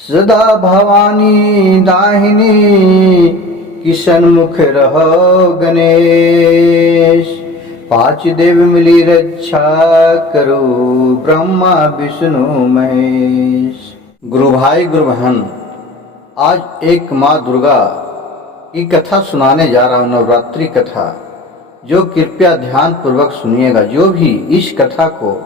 सदा भवानी दाहिनी किशन मुख रहो गणेश। पांच देव मिली रक्षा करो ब्रह्मा विष्णु महेश। गुरु भाई गुरु बहन, आज एक माँ दुर्गा की कथा सुनाने जा रहा हूँ, नवरात्रि कथा, जो कृपया ध्यान पूर्वक सुनिएगा। जो भी इस कथा को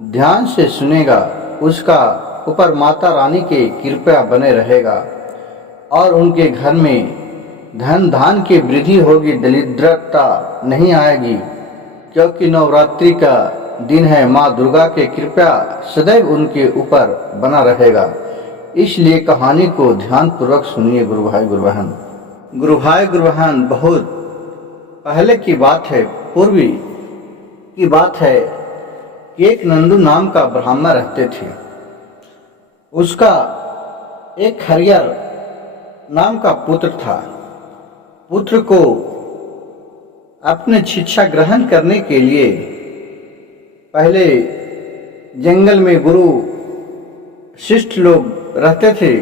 ध्यान से सुनेगा उसका ऊपर माता रानी के कृपा बने रहेगा और उनके घर में धन धान की वृद्धि होगी, दरिद्रता नहीं आएगी, क्योंकि नवरात्रि का दिन है। माँ दुर्गा के कृपा सदैव उनके ऊपर बना रहेगा। इसलिए कहानी को ध्यान पूर्वक सुनिए गुरु भाई गुरु बहन। गुरु भाई गुरु बहन, बहुत पहले की बात है, पूर्वी की बात है कि एक नंदू नाम का ब्राह्मण रहते थे। उसका एक हरियर नाम का पुत्र था। पुत्र को अपने शिक्षा ग्रहण करने के लिए पहले जंगल में गुरु शिष्ट लोग रहते थे,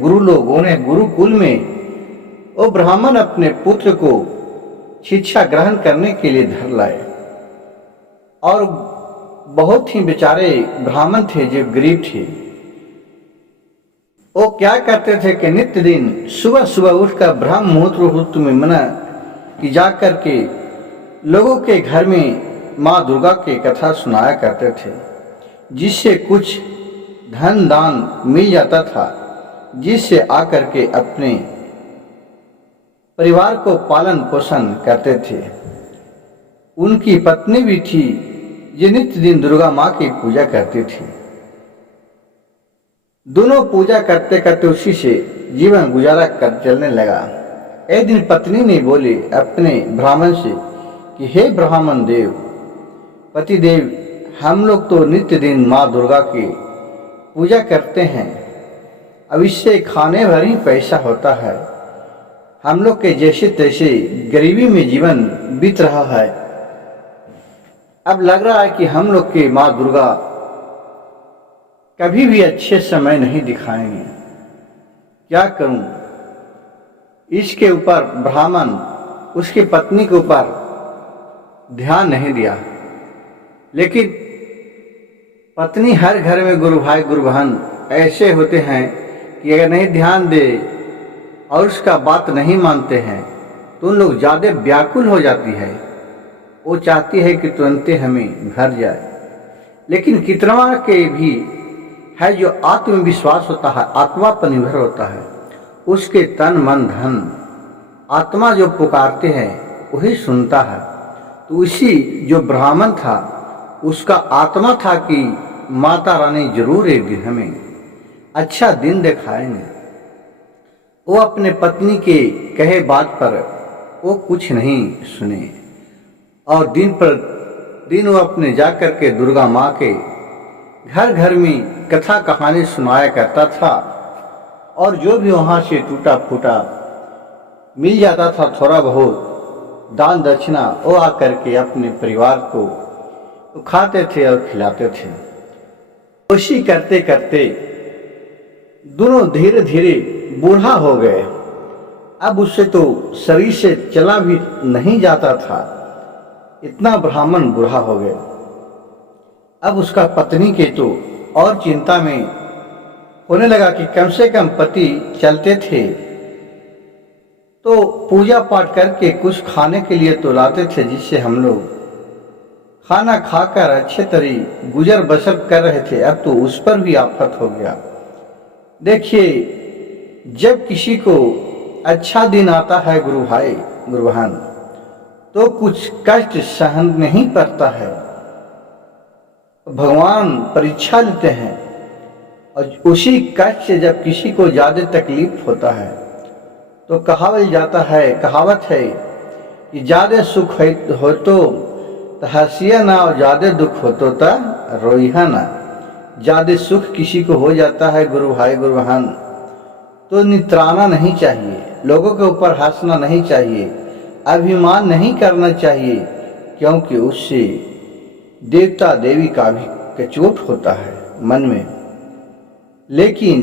गुरु लोग, उन्हें गुरुकुल में वो ब्राह्मण अपने पुत्र को शिक्षा ग्रहण करने के लिए धर लाए। और बहुत ही बेचारे ब्राह्मण थे जो गरीब थे। वो क्या करते थे कि नित्य दिन सुबह सुबह उठकर ब्रह्म मुहूर्त में मना कि जा करके लोगों के घर में माँ दुर्गा की कथा सुनाया करते थे, जिससे कुछ धन दान मिल जाता था, जिससे आकर के अपने परिवार को पालन पोषण करते थे। उनकी पत्नी भी थी जो नित्य दिन दुर्गा माँ की पूजा करती थी। दोनों पूजा करते करते उसी से जीवन गुजारा कर चलने लगा। एक दिन पत्नी ने बोली अपने ब्राह्मण से कि हे ब्राह्मण देव, पति देव, हम लोग तो नित्य दिन माँ दुर्गा की पूजा करते हैं, अब इससे खाने भर ही पैसा होता है, हम लोग के जैसे तैसे गरीबी में जीवन बीत रहा है। अब लग रहा है कि हम लोग के माँ दुर्गा कभी भी अच्छे समय नहीं दिखाएंगे, क्या करूं। इसके ऊपर ब्राह्मण उसकी पत्नी के ऊपर ध्यान नहीं दिया। लेकिन पत्नी हर घर में गुरु भाई गुरु बहन ऐसे होते हैं कि अगर नहीं ध्यान दे और उसका बात नहीं मानते हैं तो उन लोग ज़्यादा व्याकुल हो जाती है। वो चाहती है कि तुरंत हमें घर जाए। लेकिन कितना के भी है जो आत्मविश्वास होता है, आत्मा पर निर्भर होता है, उसके तन मन धन आत्मा जो पुकारते हैं वही सुनता है। तो उसी जो ब्राह्मण था उसका आत्मा था कि माता रानी जरूर एक दिन हमें अच्छा दिन दिखाएंगे। वो अपने पत्नी के कहे बात पर वो कुछ नहीं सुने और दिन पर दिन वो अपने जाकर के दुर्गा माँ के घर घर में कथा कहानी सुनाया करता था। और जो भी वहाँ से टूटा फूटा मिल जाता था, थोड़ा बहुत दान दक्षिणा, वो आकर के अपने परिवार को खाते थे और खिलाते थे। कोशिश करते करते दोनों धीरे धीरे बूढ़ा हो गए। अब उससे तो शरीर से चला भी नहीं जाता था, इतना ब्राह्मण बूढ़ा हो गया। अब उसका पत्नी के तो और चिंता में होने लगा कि कम से कम पति चलते थे तो पूजा पाठ करके कुछ खाने के लिए तो लाते थे, जिससे हम लोग खाना खाकर अच्छे तरह गुजर बसर कर रहे थे। अब तो उस पर भी आफत हो गया। देखिए, जब किसी को अच्छा दिन आता है गुरु भाई गुरु बहन, तो कुछ कष्ट सहन नहीं पड़ता है। भगवान परीक्षा लेते हैं और उसी कष्ट से जब किसी को ज्यादा तकलीफ होता है तो कहावत है कि ज्यादा सुख हो तो हंसिया ना और ज्यादा दुख हो तो रोइहा ना। ज्यादा सुख किसी को हो जाता है गुरु भाई गुरु बहन तो नितराना नहीं चाहिए, लोगों के ऊपर हंसना नहीं चाहिए, अभिमान नहीं करना चाहिए, क्योंकि उससे देवता देवी का भी कचोट होता है मन में। लेकिन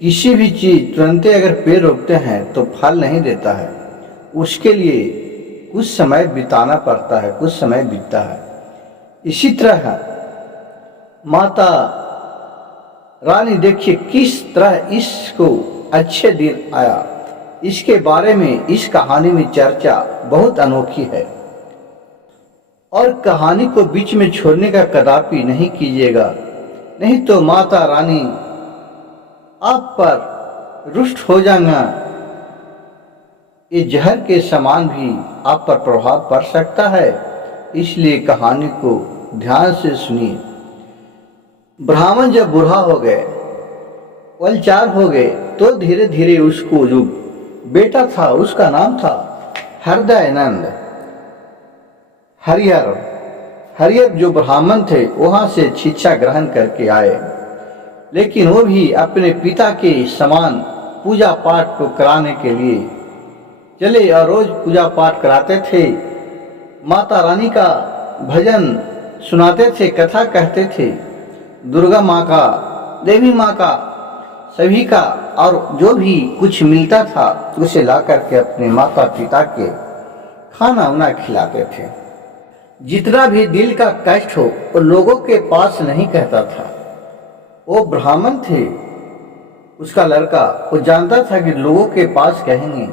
किसी भी चीज तुरंते अगर पेड़ रोपते हैं तो फल नहीं देता है, उसके लिए कुछ समय बिताना पड़ता है, कुछ समय बीतता है। इसी तरह माता रानी देखिए किस तरह इसको अच्छे दिन आया, इसके बारे में इस कहानी में चर्चा बहुत अनोखी है। और कहानी को बीच में छोड़ने का कदापि नहीं कीजिएगा, नहीं तो माता रानी आप पर रुष्ट हो जाना। ये जहर के समान भी आप पर प्रभाव पड़ सकता है, इसलिए कहानी को ध्यान से सुनिए। ब्राह्मण जब बूढ़ा हो गए, वलचार हो गए, तो धीरे धीरे उसको जो बेटा था उसका नाम था हृदयानंद। हरिहर जो ब्राह्मण थे वहां से शिक्षा ग्रहण करके आए, लेकिन वो भी अपने पिता के समान पूजा पाठ को कराने के लिए चले और रोज पूजा पाठ कराते थे, माता रानी का भजन सुनाते थे, कथा कहते थे, दुर्गा माँ का, देवी माँ का, सभी का, और जो भी कुछ मिलता था उसे ला करके अपने माता पिता के खाना उना खिलाते थे। जितना भी दिल का कष्ट हो वो लोगों के पास नहीं कहता था। वो ब्राह्मण थे, उसका लड़का, वो जानता था कि लोगों के पास कहेंगे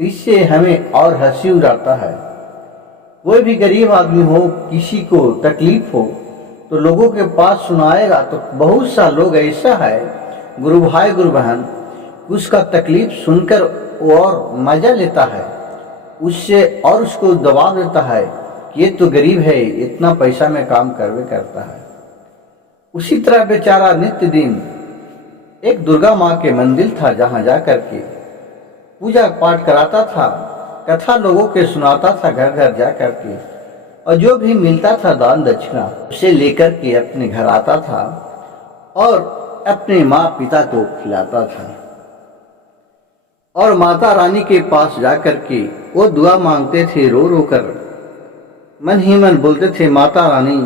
इससे हमें और हंसी उड़ाता है। कोई भी गरीब आदमी हो, किसी को तकलीफ हो तो लोगों के पास सुनाएगा तो बहुत सा लोग ऐसा है, गुरु भाई गुरु बहन, उसका तकलीफ सुनकर और मजा लेता है, उससे और उसको दबाव देता है कि ये तो गरीब है, इतना पैसा में काम करवे करता है। उसी तरह बेचारा नित्य दिन एक दुर्गा माँ के मंदिर था जहाँ जाकर के पूजा पाठ कराता था, कथा लोगों के सुनाता था घर घर जा करके, और जो भी मिलता था दान दक्षिणा उसे लेकर के अपने घर आता था और अपने माँ पिता को खिलाता था। और माता रानी के पास जाकर के वो दुआ मांगते थे, रो रो कर मन ही मन बोलते थे, माता रानी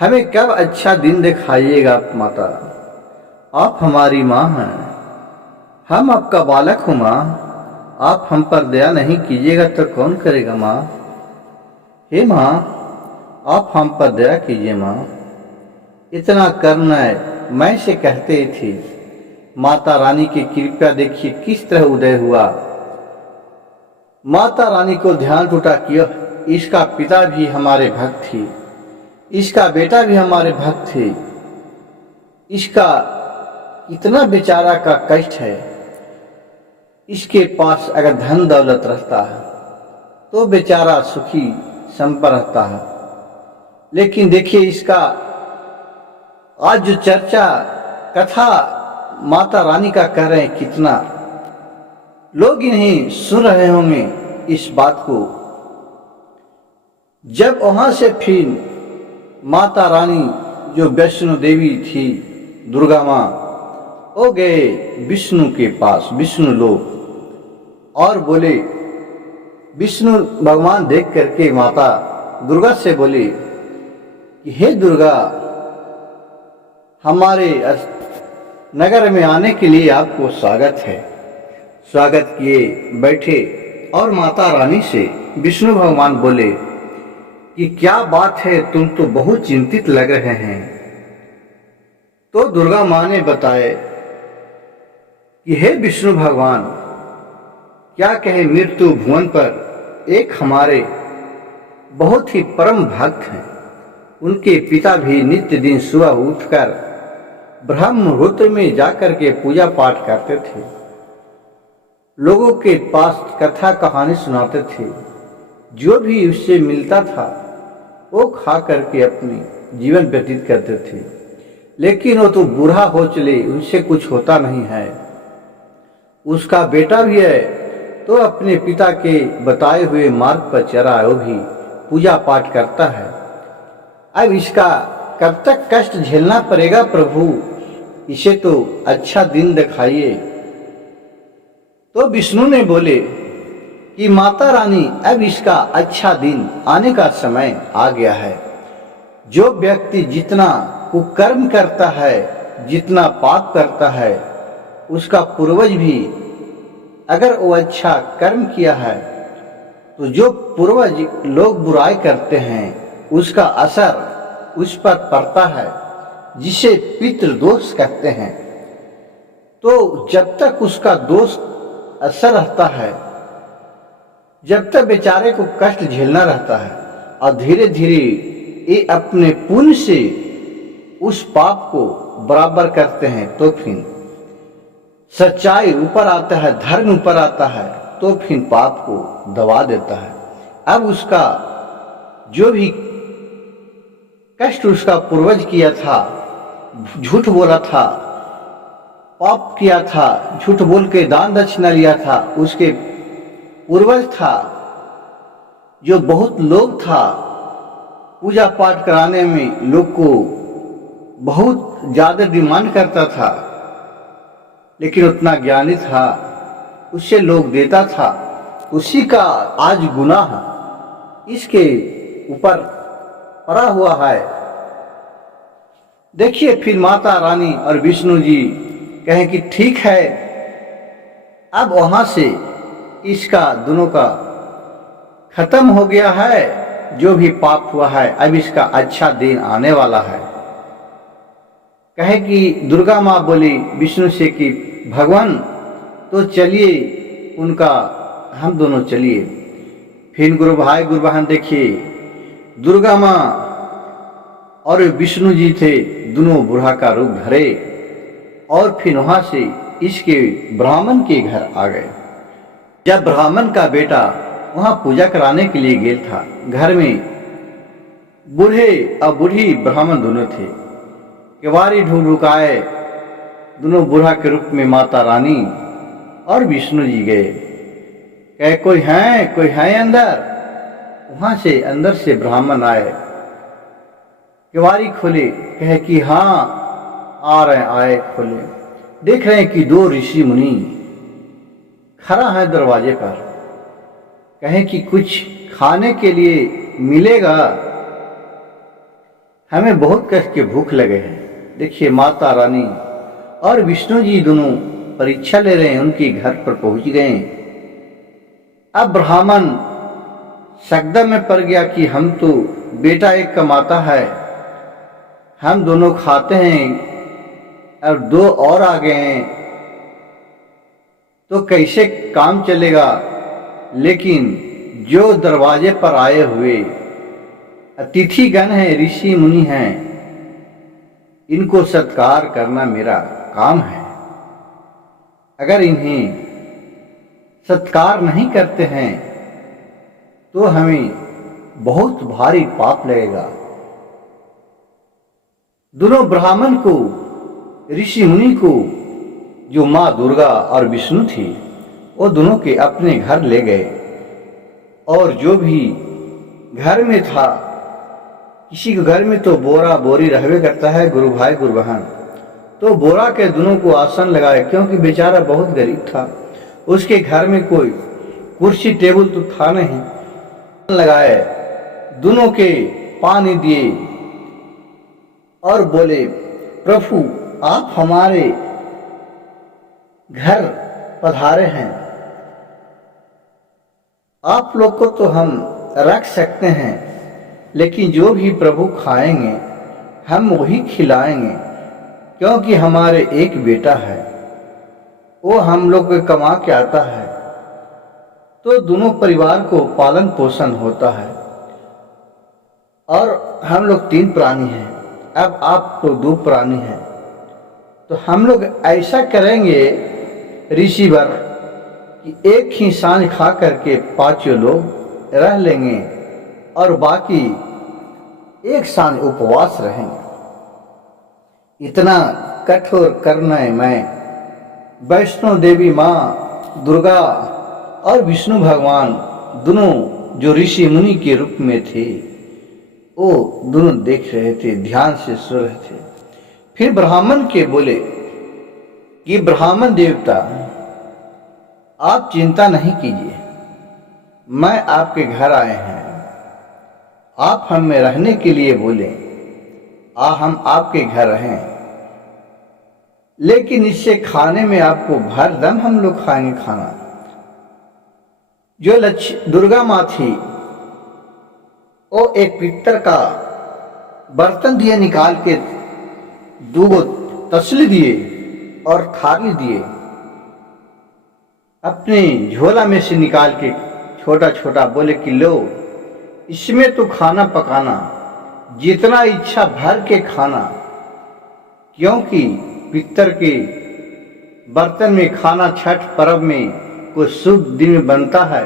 हमें कब अच्छा दिन दिखाइएगा आप माता, आप हमारी माँ हैं, हम आपका बालक हो माँ, आप हम पर दया नहीं कीजिएगा तो कौन करेगा माँ, हे माँ आप हम पर दया कीजिए माँ। इतना करुणा मैं से कहते थे। माता रानी की कृपा देखिए किस तरह उदय हुआ। माता रानी को ध्यान टूटा कि इसका पिता भी हमारे भक्त थे, इसका बेटा भी हमारे भक्त थे, इसका इतना बेचारा का कष्ट है, इसके पास अगर धन दौलत रहता है तो बेचारा सुखी संपन्न रहता है। लेकिन देखिए इसका आज जो चर्चा कथा माता रानी का कर रहे हैं, कितना लोग इन्हें सुन रहे होंगे इस बात को। जब वहां से फिर माता रानी जो वैष्णो देवी थी, दुर्गा माँ, वो गए विष्णु के पास, विष्णु लोग, और बोले, विष्णु भगवान देख करके माता दुर्गा से बोले कि हे दुर्गा, हमारे नगर में आने के लिए आपको स्वागत है। स्वागत किए, बैठे, और माता रानी से विष्णु भगवान बोले कि क्या बात है, तुम तो बहुत चिंतित लग रहे हैं। तो दुर्गा माँ ने बताए कि हे विष्णु भगवान, क्या कहे, मृत्यु भुवन पर एक हमारे बहुत ही परम भक्त हैं, उनके पिता भी नित्य दिन सुबह उठकर ब्रह्म मुहूर्त में जाकर के पूजा पाठ करते थे, लोगों के पास कथा कहानी सुनाते थे, जो भी उससे मिलता था वो खा करके अपनी जीवन व्यतीत करते थे। लेकिन वो तो बूढ़ा हो चले, उनसे कुछ होता नहीं है। उसका बेटा भी है तो अपने पिता के बताए हुए मार्ग पर चला, वो भी पूजा पाठ करता है। अब इसका कब तक कष्ट झेलना पड़ेगा प्रभु, इसे तो अच्छा दिन दिखाइए। तो विष्णु ने बोले कि माता रानी, अब इसका अच्छा दिन आने का समय आ गया है। जो व्यक्ति जितना कुकर्म करता है, जितना पाप करता है, उसका पूर्वज भी अगर वो अच्छा कर्म किया है तो जो पूर्वज लोग बुराई करते हैं उसका असर उस पर पड़ता है, जिसे पितृदोष कहते हैं। तो जब तक उसका दोष असर रहता है, जब तक बेचारे को कष्ट झेलना रहता है, और धीरे धीरे ये अपने पुण्य से उस पाप को बराबर करते हैं, तो फिर सच्चाई ऊपर आता है, धर्म ऊपर आता है, तो फिर पाप को दबा देता है। अब उसका जो भी कष्ट उसका पूर्वज किया था, झूठ बोला था, पाप किया था, झूठ बोल के दान दक्षिणा लिया था, उसके पूर्वज था जो बहुत लोग था, पूजा पाठ कराने में लोग को बहुत ज्यादा डिमांड करता था, लेकिन उतना ज्ञानी था, उससे लोग देता था, उसी का आज गुनाह इसके ऊपर पड़ा हुआ है। देखिए फिर माता रानी और विष्णु जी कहें कि ठीक है, अब वहां से इसका दोनों का खत्म हो गया है, जो भी पाप हुआ है अब इसका अच्छा दिन आने वाला है। कहे कि दुर्गा माँ बोली विष्णु से कि भगवान तो चलिए, उनका हम दोनों चलिए। फिर गुरु भाई गुरु बहन देखिए, दुर्गा माँ और विष्णु जी थे, दोनों बूढ़ा का रूप धरे और फिर वहां से इसके ब्राह्मण के घर आ गए। जब ब्राह्मण का बेटा वहां पूजा कराने के लिए गया था, घर में बूढ़े और बूढ़ी ब्राह्मण दोनों थे, केवारी ढुकाए, दोनों बूढ़ा के रूप में माता रानी और विष्णु जी गए। कहे कोई है अंदर? वहां से अंदर से ब्राह्मण आए, केवारी खोले, कहे कि हाँ आ रहे, आए खोले, देख रहे हैं कि दो ऋषि मुनि खड़ा है दरवाजे पर। कहे कि कुछ खाने के लिए मिलेगा, हमें बहुत कष्ट के भूख लगे हैं। देखिए माता रानी और विष्णु जी दोनों परीक्षा ले रहे हैं, उनके घर पर पहुंच गए। अब ब्राह्मण सकदम में पड़ गया कि हम तो बेटा एक कमाता है, हम दोनों खाते हैं और दो और आ गए हैं, तो कैसे काम चलेगा। लेकिन जो दरवाजे पर आए हुए अतिथिगण हैं, ऋषि मुनि हैं, इनको सत्कार करना मेरा काम है। अगर इन्हें सत्कार नहीं करते हैं तो हमें बहुत भारी पाप लगेगा। दोनों ब्राह्मण को, ऋषि मुनि को, जो माँ दुर्गा और विष्णु थी, वो दोनों के अपने घर ले गए। और जो भी घर में था, किसी के घर में तो बोरा बोरी रहवे करता है गुरु भाई गुरु बहन, तो बोरा के दोनों को आसन लगाए, क्योंकि बेचारा बहुत गरीब था, उसके घर में कोई कुर्सी टेबल तो था नहीं। लगाए, दोनों के पानी दिए और बोले प्रभु आप हमारे घर पधारे हैं, आप लोग को तो हम रख सकते हैं, लेकिन जो भी प्रभु खाएंगे हम वही खिलाएंगे, क्योंकि हमारे एक बेटा है, वो हम लोग को कमा के आता है, तो दोनों परिवार को पालन पोषण होता है। और हम लोग 3 प्राणी हैं, अब आप तो 2 प्राणी हैं, तो हम लोग ऐसा करेंगे ऋषिवर कि एक ही सांझ खा करके 5 लोग रह लेंगे और बाकी एक सांझ उपवास रहेंगे। इतना कठोर करने में वैष्णो देवी माँ दुर्गा और विष्णु भगवान दोनों जो ऋषि मुनि के रूप में थे, वो दोनों देख रहे थे, ध्यान से सुन रहे थे। फिर ब्राह्मण के बोले कि ब्राह्मण देवता आप चिंता नहीं कीजिए, मैं आपके घर आए हैं, आप हमें रहने के लिए बोले, हम आपके घर रहें। लेकिन इससे खाने में आपको भर दम हम लोग खाएंगे खाना। जो दुर्गा माँ थी वो एक पित्तर का बर्तन दिए निकाल के, 2 तसली दिए और थाली दिए, अपने झोला में से निकाल के छोटा छोटा बोले कि लो, इसमें तो खाना पकाना, जितना इच्छा भर के खाना, क्योंकि पित्तर के बर्तन में खाना छठ पर्व में कोई शुभ दिन में बनता है,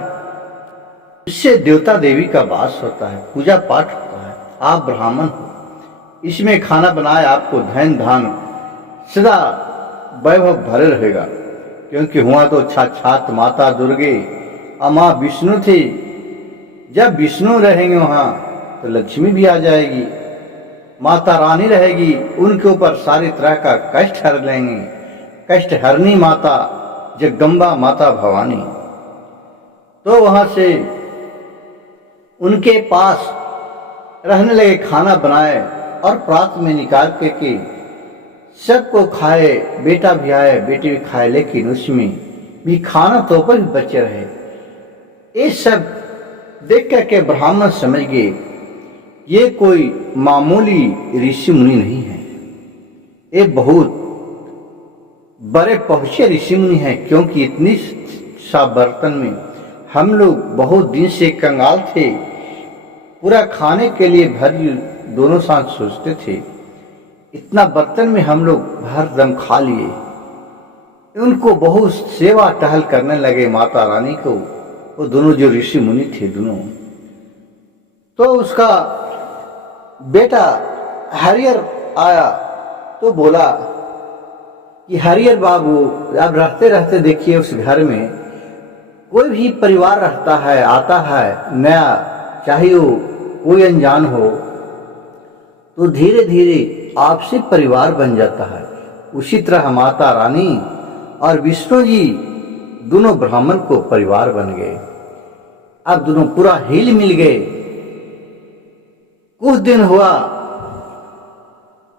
इससे देवता देवी का वास होता है, पूजा पाठ होता है। आप ब्राह्मण हो, इसमें खाना बनाए, आपको धन धान सदा वैभव भरे रहेगा, क्योंकि हुआ तो साक्षात माता दुर्गे और माँ विष्णु थी। जब विष्णु रहेंगे वहाँ तो लक्ष्मी भी आ जाएगी, माता रानी रहेगी, उनके ऊपर सारी तरह का कष्ट हर लेंगे। कष्ट हरनी माता जगदम्बा माता भवानी। तो वहाँ से उनके पास रहने लगे, खाना बनाए और प्रात में निकाल के सबको खाए, बेटा भी आए, बेटी भी खाए, लेकिन उसमें भी खाना तो पर भी बचे रहे। ये सब देख करके ब्राह्मण समझ गए ये कोई मामूली ऋषि मुनि नहीं है, ये बहुत बड़े पहुंचे ऋषि मुनि है, क्योंकि इतनी सा बर्तन में हम लोग बहुत दिन से कंगाल थे, पूरा खाने के लिए भर दोनों साथ सोचते थे, इतना बर्तन में हम लोग भर दम खा लिए। उनको बहुत सेवा टहल करने लगे माता रानी को, वो दोनों जो ऋषि मुनि थे दोनों। तो उसका बेटा हरियर आया तो बोला कि हरियर बाबू, अब रहते रहते देखिए उस घर में कोई भी परिवार रहता है, आता है नया, चाहे वो कोई अनजान हो, तो धीरे धीरे आपसी परिवार बन जाता है। उसी तरह माता रानी और विष्णु जी दोनों ब्राह्मण को परिवार बन गए। अब दोनों पूरा हिल मिल गए। कुछ दिन हुआ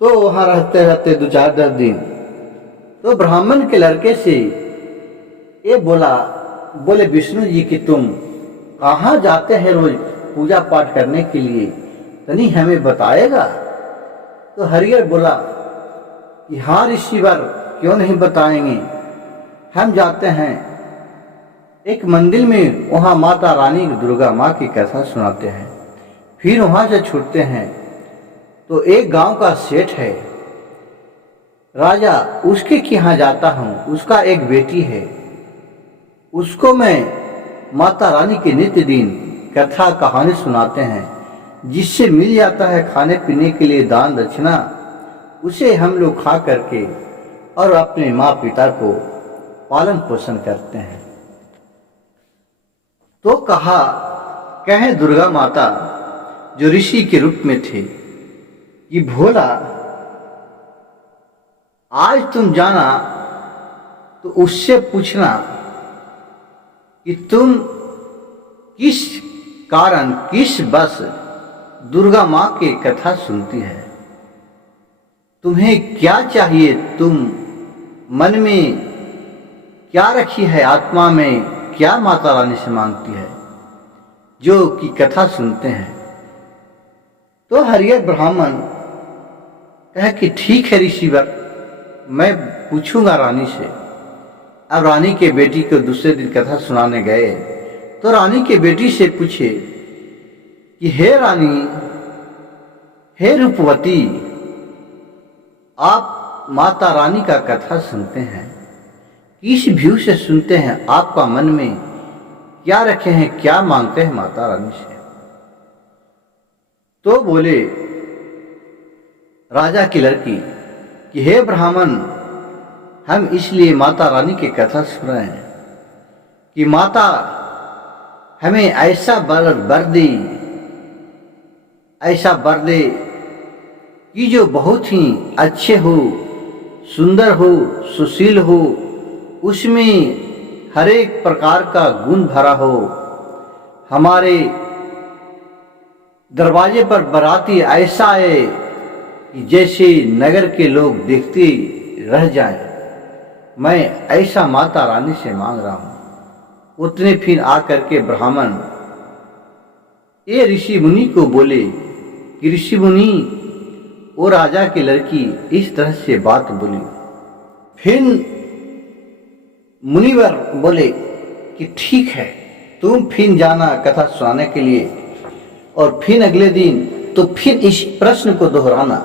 तो वहां रहते रहते 2-4 दिन, तो ब्राह्मण के लड़के से ये बोले विष्णु जी कि तुम कहाँ जाते हैं रोज पूजा पाठ करने के लिए, तनी हमें बताएगा। तो हरियर बोला कि हाँ ऋषिवर, क्यों नहीं बताएंगे, हम जाते हैं एक मंदिर में, वहाँ माता रानी दुर्गा माँ की कथा सुनाते हैं, फिर वहाँ से छूटते हैं। तो एक गांव का सेठ है राजा, उसके यहाँ जाता हूँ, उसका एक बेटी है, उसको मैं माता रानी के नित्य दिन कथा कहानी सुनाते हैं, जिससे मिल जाता है खाने पीने के लिए दान दक्षिणा, उसे हम लोग खा करके और अपने माँ पिता को पालन पोषण करते हैं। तो कहे दुर्गा माता जो ऋषि के रूप में थे कि भोला, आज तुम जाना तो उससे पूछना कि तुम किस कारण, किस बस दुर्गा माँ की कथा सुनती है, तुम्हें क्या चाहिए, तुम मन में क्या रखी है, आत्मा में क्या माता रानी से मांगती है जो कि कथा सुनते हैं। तो हरियर ब्राह्मण कहे कि ठीक है ऋषिवर, मैं पूछूंगा रानी से। अब रानी के बेटी को दूसरे दिन कथा सुनाने गए तो रानी के बेटी से पूछे कि हे रानी, हे रूपवती, आप माता रानी का कथा सुनते हैं, किस व्यू से सुनते हैं, आपका मन में क्या रखे हैं, क्या मांगते हैं माता रानी से। तो बोले राजा की लड़की कि हे ब्राह्मण, हम इसलिए माता रानी की कथा सुन रहे हैं कि माता हमें ऐसा वर दे, ऐसा वर दे कि जो बहुत ही अच्छे हो, सुंदर हो, सुशील हो, उसमें हर एक प्रकार का गुण भरा हो। हमारे दरवाजे पर बाराती ऐसा आए कि जैसे नगर के लोग देखते रह जाएं, मैं ऐसा माता रानी से मांग रहा हूं। उतने फिर आकर के ब्राह्मण ये ऋषि मुनि को बोले कि ऋषि मुनि, वो राजा की लड़की इस तरह से बात बोली। फिर मुनिवर बोले कि ठीक है, तुम फिर जाना कथा सुनाने के लिए, और फिर अगले दिन तो फिर इस प्रश्न को दोहराना,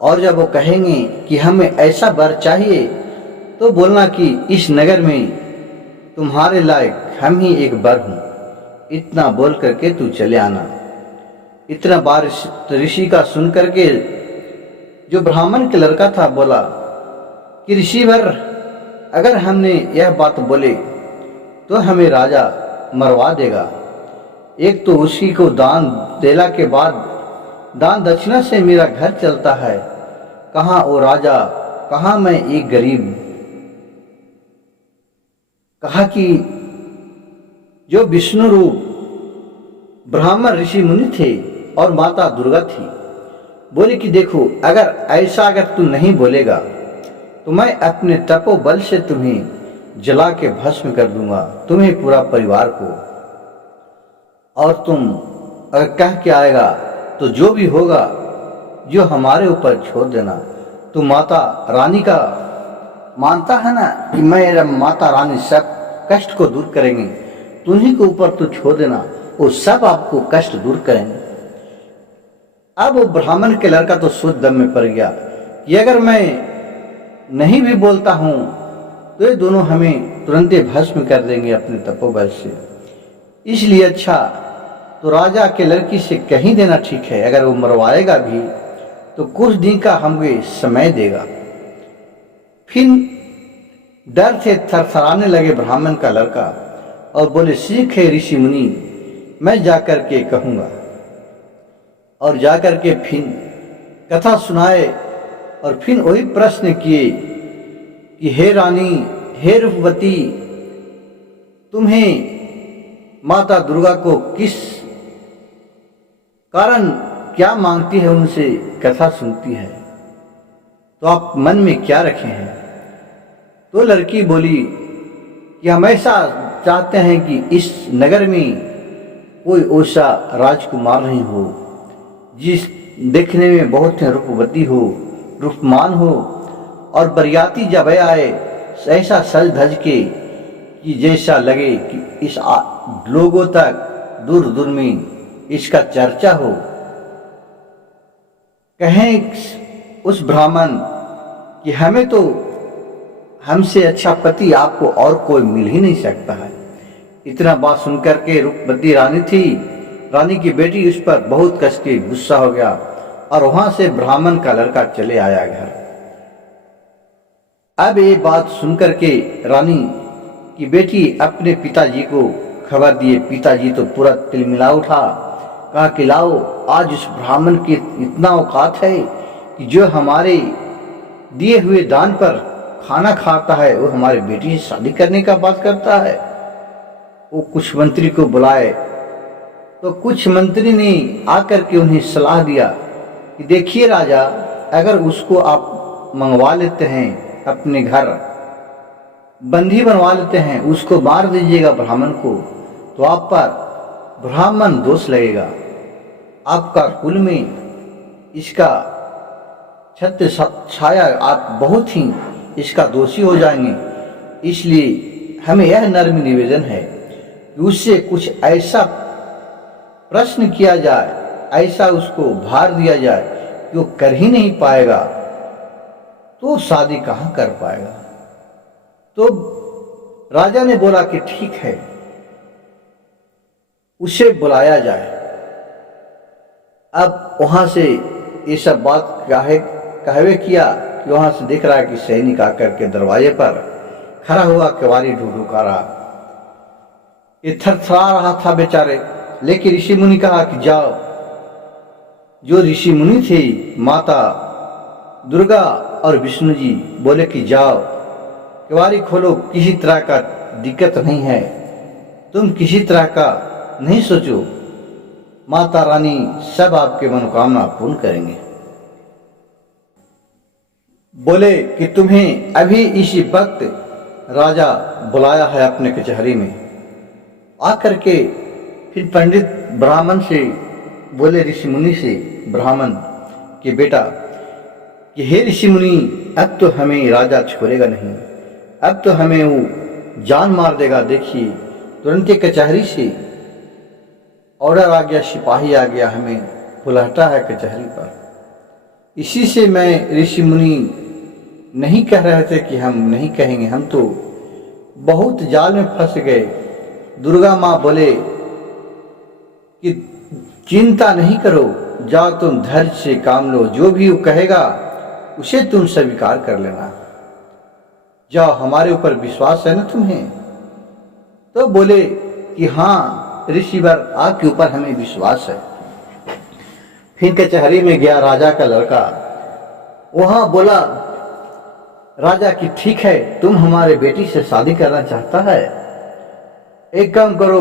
और जब वो कहेंगे कि हमें ऐसा वर चाहिए तो बोलना कि इस नगर में तुम्हारे लायक हम ही एक वर हूं, इतना बोल करके तू चले आना। इतना बार ऋषि का सुन करके जो ब्राह्मण के लड़का था बोला कि ऋषिवर, अगर हमने यह बात बोले तो हमें राजा मरवा देगा। एक तो उसी को दान देला के बाद दान दक्षिणा से मेरा घर चलता है, कहाँ वो राजा, कहाँ मैं एक गरीब। कहा कि जो विष्णु रूप ब्राह्मण ऋषि मुनि थे और माता दुर्गा थी, बोले कि देखो, अगर तू नहीं बोलेगा तो मैं अपने तपोबल से तुम्हें जला के भस्म कर दूंगा, तुम्हें पूरा परिवार को। और तुम अगर कह के आएगा तो जो भी होगा जो हमारे ऊपर छोड़ देना। तू माता रानी का मानता है ना कि मेरा माता रानी सब कष्ट को दूर करेंगे, तुम्ही के ऊपर तो छोड़ देना, वो सब आपको कष्ट दूर करेंगे। अब वो ब्राह्मण के लड़का तो सोच दम में पड़ गया कि अगर मैं नहीं भी बोलता हूं तो ये दोनों हमें तुरंत भस्म कर देंगे अपने तपोबल से। इसलिए अच्छा तो राजा के लड़की से कहीं देना ठीक है, अगर वो मरवाएगा भी तो कुछ दिन का हमें समय देगा। फिर डर से थरथराने लगे ब्राह्मण का लड़का और बोले, सीख है ऋषि मुनि, मैं जाकर के कहूंगा। और जाकर के फिर कथा सुनाए और फिर वही प्रश्न किए कि हे रानी, हे रूपवती, तुम्हें माता दुर्गा को किस कारण क्या मांगती है, उनसे कथा सुनती है, तो आप मन में क्या रखे हैं। तो लड़की बोली कि हम ऐसा चाहते हैं कि इस नगर में कोई ऐसा राजकुमार नहीं हो जिस देखने में बहुत रूपवती हो, रूपमान हो, और बरियाती जब आए ऐसा सज धज के कि जैसा लगे कि इस लोगों तक दूर दूर में इसका चर्चा हो। कहें उस ब्राह्मण कि हमें तो हमसे अच्छा पति आपको और कोई मिल ही नहीं सकता है। इतना बात सुनकर के रूपवती रानी थी, रानी की बेटी उस पर बहुत कस के गुस्सा हो गया और वहां से ब्राह्मण का लड़का चले आया घर। अब ये बात सुनकर के रानी की बेटी अपने पिताजी को खबर दिए। पिताजी तो पूरा तिलमिला उठा, कहा कि लाओ, आज उस ब्राह्मण की इतना औकात है कि जो हमारे दिए हुए दान पर खाना खाता है वो हमारी बेटी से शादी करने का बात करता है। वो कुछ मंत्री को बुलाए तो कुछ मंत्री ने आकर के उन्हें सलाह दिया कि देखिए राजा, अगर उसको आप मंगवा लेते हैं अपने घर, बंदी बनवा लेते हैं, उसको मार दीजिएगा ब्राह्मण को, तो आप पर ब्राह्मण दोष लगेगा, आपका कुल में इसका छत्र छाया, आप बहुत ही इसका दोषी हो जाएंगे। इसलिए हमें यह नर्म निवेदन है कि उससे कुछ ऐसा प्रश्न किया जाए, ऐसा उसको भार दिया जाए कि वो कर ही नहीं पाएगा, तो शादी कहाँ कर पाएगा। तो राजा ने बोला कि ठीक है, उसे बुलाया जाए। अब वहां से ये सब बात कहवे किया कि वहां से दिख रहा है कि सैनिक आकर के दरवाजे पर खड़ा हुआ, केवाड़ी ढूंढा रहा, ये थरथरा रहा था बेचारे। लेकिन ऋषि मुनि कहा कि जाओ। जो ऋषि मुनि थे, माता दुर्गा और विष्णु जी बोले कि जाओ, केवाड़ी खोलो, किसी तरह का दिक्कत नहीं है, तुम किसी तरह का नहीं सोचो, माता रानी सब आपके मनोकामना पूर्ण करेंगे। बोले कि तुम्हें अभी इसी वक्त राजा बुलाया है अपने कचहरी में। आकर के फिर पंडित ब्राह्मण से बोले, ऋषि मुनि से ब्राह्मण कि बेटा कि हे ऋषि मुनि, अब तो हमें राजा छोड़ेगा नहीं, अब तो हमें वो जान मार देगा। देखिए तुरंत कचहरी से ऑर्डर आ गया, सिपाही आ गया, हमें बुलाता है कचहरी पर। इसी से मैं ऋषि मुनि नहीं कह रहे थे कि हम नहीं कहेंगे, हम तो बहुत जाल में फंस गए। दुर्गा माँ बोले कि चिंता नहीं करो, जाओ तुम धैर्य से काम लो, जो भी वो कहेगा उसे तुम स्वीकार कर लेना, जाओ, हमारे ऊपर विश्वास है ना तुम्हें। तो बोले कि हाँ ऋषिवर, आपके ऊपर हमें विश्वास है। फिर कचहरी में गया राजा का लड़का, वहां बोला राजा कि ठीक है, तुम हमारे बेटी से शादी करना चाहता है, एक काम करो,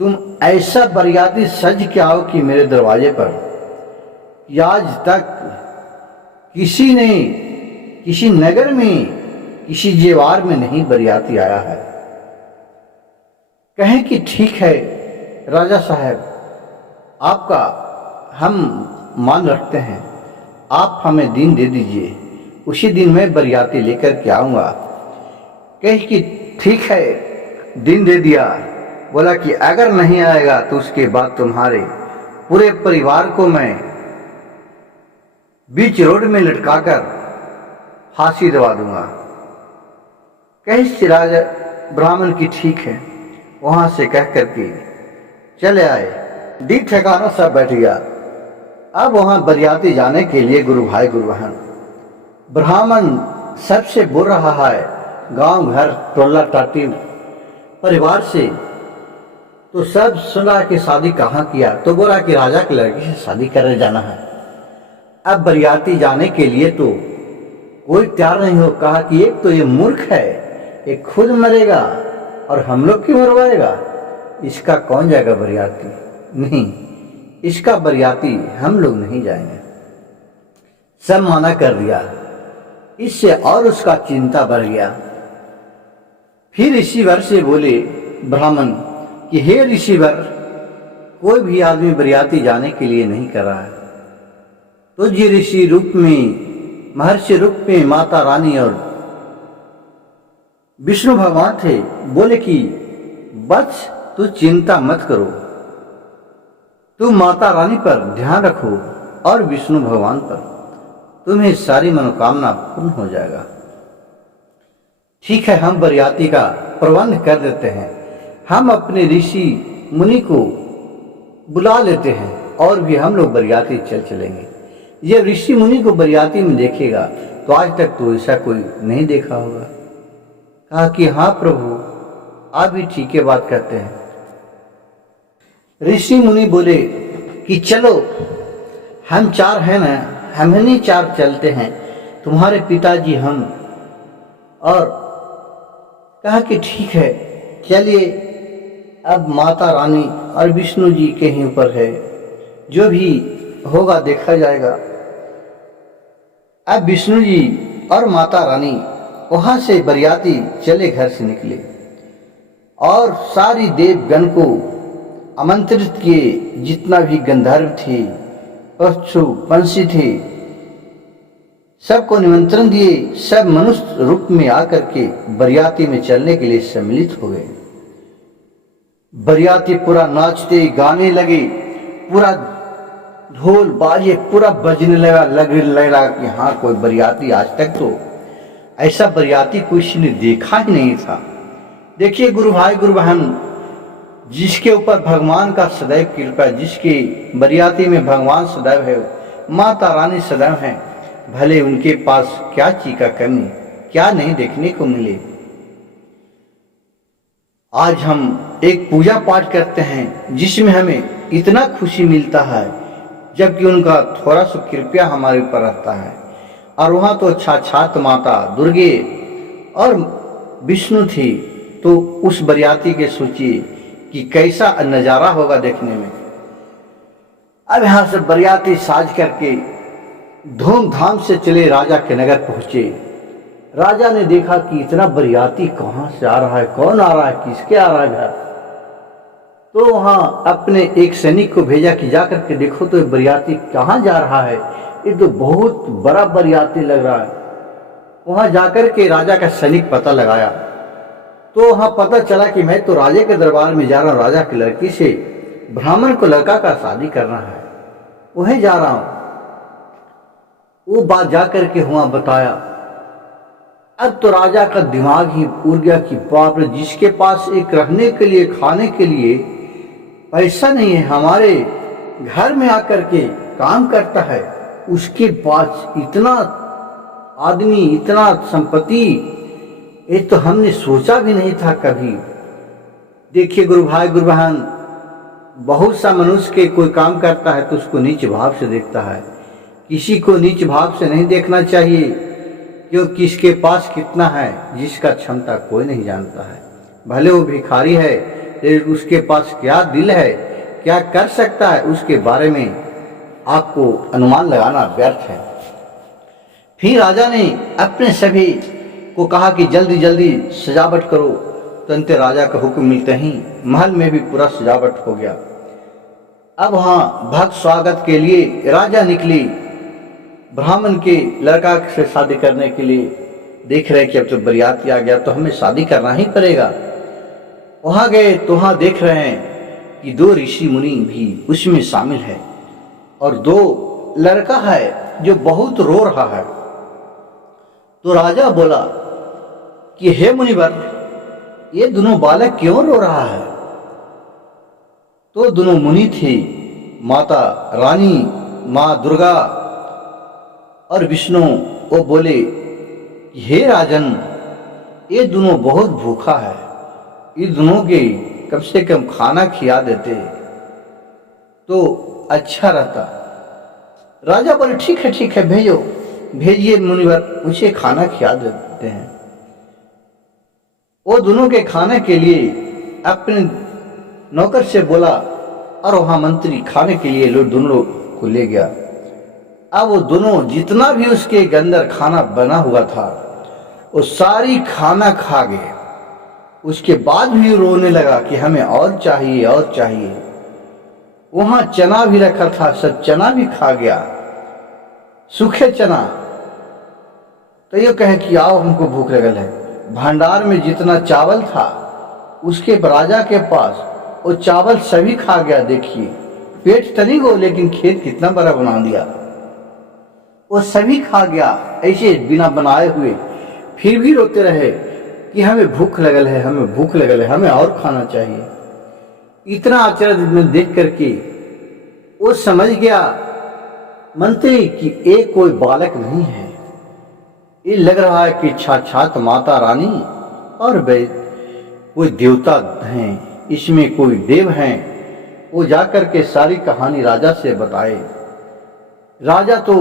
तुम ऐसा बरियाती सज के आओ कि मेरे दरवाजे पर, आज तक किसी ने किसी नगर में किसी जेवार में नहीं बरियाती आया है। कहें कि ठीक है राजा साहब, आपका हम मान रखते हैं, आप हमें दिन दे दीजिए, उसी दिन मैं बरियाती लेकर के आऊँगा। कहे कि ठीक है, दिन दे दिया। बोला कि अगर नहीं आएगा तो उसके बाद तुम्हारे पूरे परिवार को मैं बीच रोड में लटकाकर फांसी दवा दूंगा। कहे राजा ब्राह्मण की ठीक है। वहां से कह करके चले आए, डी ठिकाना सब बैठ गया। अब वहां बरियाती जाने के लिए गुरु भाई गुरु बहन, ब्राह्मण सबसे बोल रहा है, गांव घर टोला टाटी परिवार से, तो सब सुना कि शादी कहाँ किया, तो बोला कि राजा की लड़की से शादी करने जाना है। अब बरियाती जाने के लिए तो कोई तैयार नहीं हो। कहा कि एक तो ये मूर्ख है, ये खुद मरेगा और हम लोग क्यों मरवाएगा, इसका कौन जाएगा बरियाती, नहीं, इसका बरियाती हम लोग नहीं जाएंगे। सब मना कर दिया। इससे और उसका चिंता बढ़ गया। फिर ऋषिवर से बोले ब्राह्मण कि हे ऋषिवर, कोई भी आदमी बरियाती जाने के लिए नहीं कर रहा है। तो जी ऋषि रूप में, महर्षि रूप में माता रानी और विष्णु भगवान थे। बोले कि बस तू चिंता मत करो, तू माता रानी पर ध्यान रखो और विष्णु भगवान पर, तुम्हें सारी मनोकामना पूर्ण हो जाएगा। ठीक है, हम बरियाती का प्रबंध कर देते हैं, हम अपने ऋषि मुनि को बुला लेते हैं और भी हम लोग बरियाती चलेंगे। ये ऋषि मुनि को बरियाती में देखेगा तो आज तक तो ऐसा कोई नहीं देखा होगा। कहा कि हाँ प्रभु, आप भी ठीक है बात करते हैं। ऋषि मुनि बोले कि चलो, हम चार हैं ना, हम नहीं चार चलते हैं, तुम्हारे पिताजी हम। और कहा कि ठीक है, चलिए, अब माता रानी और विष्णु जी के ही ऊपर है, जो भी होगा देखा जाएगा। अब विष्णु जी और माता रानी वहां से बरियाती चले घर से निकले और सारी देवगण को आमंत्रित किए, जितना भी गंधर्व थे, पशु पंछी थे, सबको निमंत्रण दिए। सब मनुष्य रूप में आकर के बरियाती में चलने के लिए सम्मिलित हो गए। बरियाती पूरा नाचते गाने लगे, पूरा ढोल बाजे पूरा बजने लगा कि हाँ कोई बरियाती, आज तक तो ऐसा बरियाती किसी ने देखा ही नहीं था। देखिए गुरु भाई गुरु बहन, जिसके ऊपर भगवान का सदैव कृपा, जिसके बरियाती में भगवान सदैव है, माता रानी सदैव है, भले उनके पास क्या चीज का कमी, क्या नहीं देखने को मिले। आज हम एक पूजा पाठ करते हैं जिसमें हमें इतना खुशी मिलता है, जबकि उनका थोड़ा सा कृपया हमारे ऊपर रहता है। और वहाँ तो साक्षात माता दुर्गे और विष्णु थी, तो उस बरियाती के सोचिए कि कैसा नज़ारा होगा देखने में। अब यहाँ से बरियाती साज करके धूमधाम से चले राजा के नगर पहुंचे। राजा ने देखा कि इतना बरियाती कहाँ से आ रहा है, कौन आ रहा है, किसके आ रहा है घर। तो वहां अपने एक सैनिक को भेजा कि जाकर के देखो तो बरियाती कहाँ जा रहा है, ये तो बहुत बड़ा बरियाती लग रहा है। वहां जाकर के राजा का सैनिक पता लगाया तो वहां पता चला कि मैं तो राजे के दरबार में जा रहा हूँ, राजा की लड़की से, ब्राह्मण को लड़का का शादी करना है, वहीं जा रहा हूं। वो बात जाकर के वहां बताया। अब तो राजा का दिमाग ही उड़ गया कि बाप रे, जिसके पास एक रहने के लिए, खाने के लिए पैसा नहीं है, हमारे घर में आकर के काम करता है, उसके पास इतना आदमी, इतना संपत्ति, ये तो हमने सोचा भी नहीं था कभी। देखिए गुरु भाई गुरु बहन, बहुत सा मनुष्य के कोई काम करता है तो उसको नीच भाव से देखता है। किसी को नीच भाव से नहीं देखना चाहिए, क्योंकि किसके पास कितना है, जिसका क्षमता कोई नहीं जानता है। भले वो भिखारी है, लेकिन उसके पास क्या दिल है, क्या कर सकता है, उसके बारे में आपको अनुमान लगाना व्यर्थ है। फिर राजा ने अपने सभी को कहा कि जल्दी जल्दी सजावट करो। तुरंत राजा का हुक्म मिलते ही महल में भी पूरा सजावट हो गया। अब वहां भक्त स्वागत के लिए राजा निकली, ब्राह्मण के लड़का से शादी करने के लिए। देख रहे कि अब तो बरियाती आ गया तो हमें शादी करना ही पड़ेगा। वहां गए तो वहां देख रहे हैं कि 2 ऋषि मुनि भी उसमें शामिल है और 2 लड़का है जो बहुत रो रहा है। तो राजा बोला कि हे मुनिवर, ये दोनों बालक क्यों रो रहा है। तो दोनों मुनि थे, माता रानी, माँ दुर्गा और विष्णु। वो बोले, हे राजन, ये दोनों बहुत भूखा है, ये दोनों के कम से कम खाना खिला देते तो अच्छा रहता। राजा बोले, ठीक है भेजो, भेजिए मुनिवर, उसे खाना खिला देते हैं। वो दोनों के खाने के लिए अपने नौकर से बोला और वहां मंत्री खाने के लिए लोग दोनों को ले गया। अब वो दोनों जितना भी उसके अंदर खाना बना हुआ था वो सारी खाना खा गए। उसके बाद भी रोने लगा कि हमें और चाहिए, और चाहिए। वहां चना भी रखा था, सब चना भी खा गया, सूखे चना। तो ये कहे कि आओ, हमको भूख लगल है। भंडार में जितना चावल था उसके राजा के पास वो चावल सभी खा गया। देखिए, पेट तनी गो, लेकिन खेत कितना बड़ा बना दिया। वो सभी खा गया ऐसे बिना बनाए हुए। फिर भी रोते रहे कि हमें भूख लगल है, हमें भूख लगल है, हमें और खाना चाहिए। इतना आश्चर्य में देख करके वो समझ गया मंत्री कि एक कोई बालक नहीं है, ये लग रहा है कि साक्षात माता रानी और कोई देवता हैं, इसमें कोई देव हैं। वो जाकर के सारी कहानी राजा से बताए। राजा तो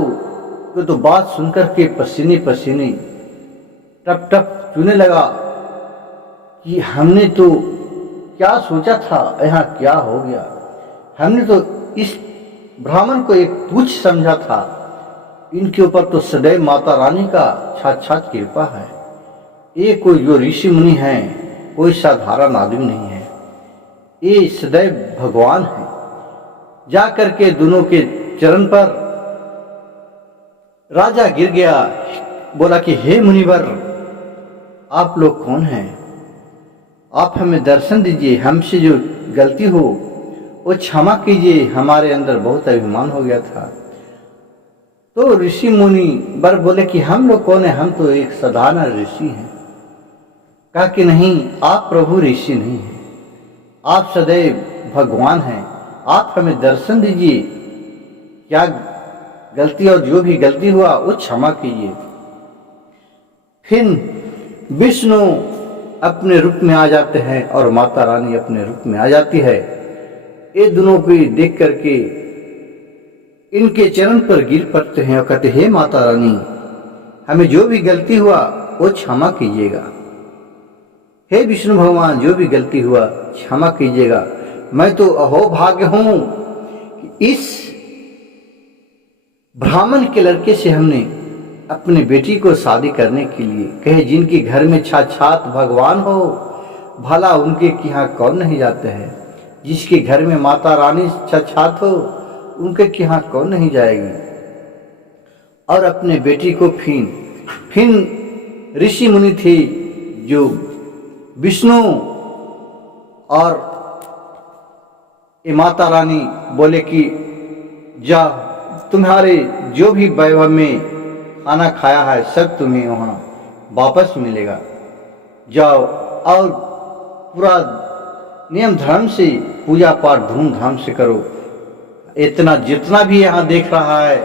बात सुनकर के पसीने पसीने टप टप चूने लगा कि हमने तो क्या सोचा था, यहाँ क्या हो गया। हमने तो इस ब्राह्मण को एक तुच्छ समझा था, इनके ऊपर तो सदैव माता रानी का साक्षात कृपा है। ये कोई जो ऋषि मुनि हैं, कोई साधारण आदमी नहीं है, ये सदैव भगवान है। जा करके दोनों के चरण पर राजा गिर गया, बोला कि हे मुनिवर, आप लोग कौन हैं? आप हमें दर्शन दीजिए, हमसे जो गलती हो वो क्षमा कीजिए, हमारे अंदर बहुत अभिमान हो गया था। तो ऋषि मुनि बर बोले कि हम लोग कौन है, हम तो एक साधारण ऋषि हैं। कहा कि नहीं, आप प्रभु ऋषि नहीं हैं, आप सदैव भगवान हैं, आप हमें दर्शन दीजिए, क्या गलती और जो भी गलती हुआ वो क्षमा कीजिए। फिर विष्णु अपने रूप में आ जाते हैं और माता रानी अपने रूप में आ जाती है। ये दोनों को देख करके इनके चरण पर गिर पड़ते हैं और कहते, हे माता रानी, हमें जो भी गलती हुआ वो क्षमा कीजिएगा। हे विष्णु भगवान, जो भी गलती हुआ क्षमा कीजिएगा। मैं तो अहोभाग्य हूं कि इस ब्राह्मण के लड़के से हमने अपने बेटी को शादी करने के लिए कहे, जिनके घर में साक्षात भगवान हो, भला उनके यहाँ कौन नहीं जाते हैं। जिसके घर में माता रानी साक्षात हो, उनके यहाँ कौन नहीं जाएगी। और अपने बेटी को फिर ऋषि मुनि थे जो विष्णु और ये माता रानी बोले कि जा, तुम्हारे जो भी वैभव में खाना खाया है सब तुम्हें वहाँ वापस मिलेगा, जाओ और पूरा नियम धर्म से पूजा पाठ धूमधाम से करो। इतना जितना भी यहाँ देख रहा है,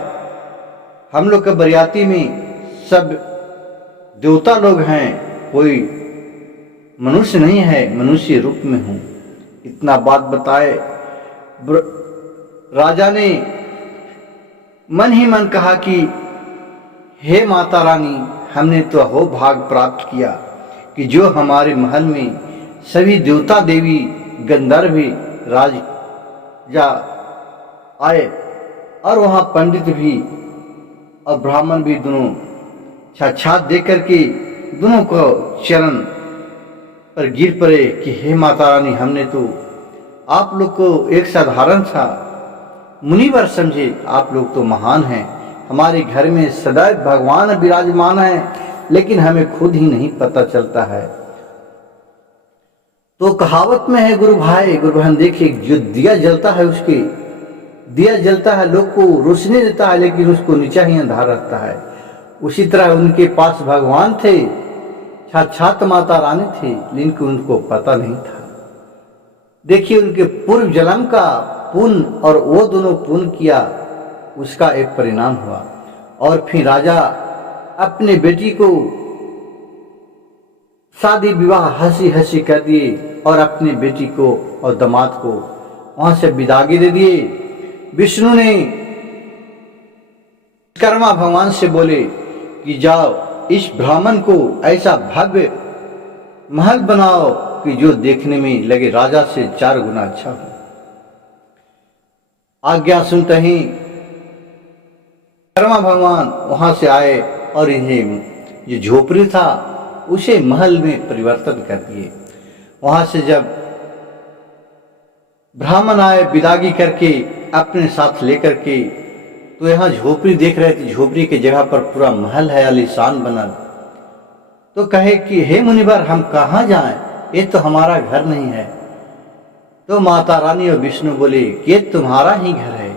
हम लोग के बरियाती में सब देवता लोग हैं, कोई मनुष्य नहीं है, मनुष्य रूप में हूँ। इतना बात बताए राजा ने मन ही मन कहा कि हे माता रानी, हमने तो हो भाग प्राप्त किया कि जो हमारे महल में सभी देवता देवी गंधर्व भी राजा आए और वहाँ पंडित भी और ब्राह्मण भी दोनों साक्षात दे करके दोनों को चरण पर गिर पड़े कि हे माता रानी, हमने तो आप लोग को एक साधारण सा मुनिवर समझे, आप लोग तो महान हैं। हमारे घर में सदैव भगवान विराजमान है, लेकिन हमें खुद ही नहीं पता चलता है। तो कहावत में है गुरु भाई गुरु बहन, देखिए जो दिया जलता है उसके दिया जलता है, लोग को रोशनी देता है, लेकिन उसको नीचा ही अंधार रहता है। उसी तरह उनके पास भगवान थे, साक्षात माता रानी थी, लेकिन उनको पता नहीं था। देखिए उनके पूर्व जन्म का पुण्य और वो दोनों पुण्य किया, उसका एक परिणाम हुआ। और फिर राजा अपने बेटी को शादी विवाह हंसी हंसी कर दिए और अपनी बेटी को और दामाद को वहां से विदागी दे दिए। विष्णु ने कर्मा भगवान से बोले कि जाओ इस ब्राह्मण को ऐसा भव्य महल बनाओ कि जो देखने में लगे राजा से 4 गुना अच्छा हो। आज्ञा सुनते ही कर्मा भगवान वहां से आए और इन्हें जो झोपड़ी था उसे महल में परिवर्तन कर दिए। वहां से जब ब्राह्मण आए विदागी करके अपने साथ लेकर के, तो यहाँ झोपड़ी देख रहे थे, झोपड़ी की जगह पर पूरा महल है आलीशान बना। तो कहे कि हे मुनिवर, हम कहाँ जाएं, ये तो हमारा घर नहीं है। तो माता रानी और विष्णु बोले कि ये तुम्हारा ही घर है,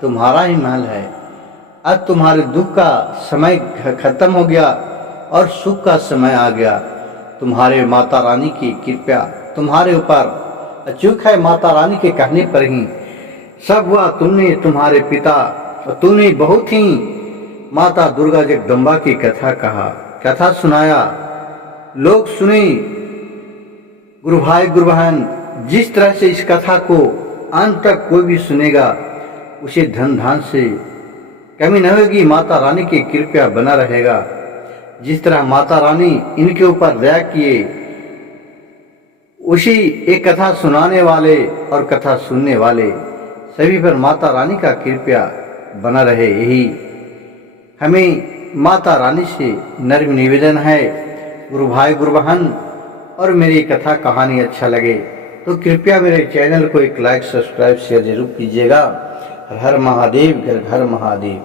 तुम्हारा ही महल है। अब तुम्हारे दुख का समय खत्म हो गया और सुख का समय आ गया। तुम्हारे माता रानी की कृपा तुम्हारे ऊपर अचूक है। माता रानी के कहने पर ही सब हुआ। तुमने तुम्हारे पिता और तुमने बहुत ही माता दुर्गा जगदम्बा की कथा सुनाया, लोग सुने। गुरु भाई गुरु बहन, जिस तरह से इस कथा को अंत तक कोई भी सुनेगा उसे धन धान से कमी न होगी, माता रानी की कृपा बना रहेगा। जिस तरह माता रानी इनके ऊपर दया किए, उसी एक कथा सुनाने वाले और कथा सुनने वाले सभी पर माता रानी का कृपा बना रहे, यही हमें माता रानी से नर्म निवेदन है। गुरु भाई गुरु बहन, और मेरी कथा कहानी अच्छा लगे तो कृपया मेरे चैनल को एक लाइक सब्सक्राइब शेयर जरूर कीजिएगा। हर हर महादेव, घर घर महादेव।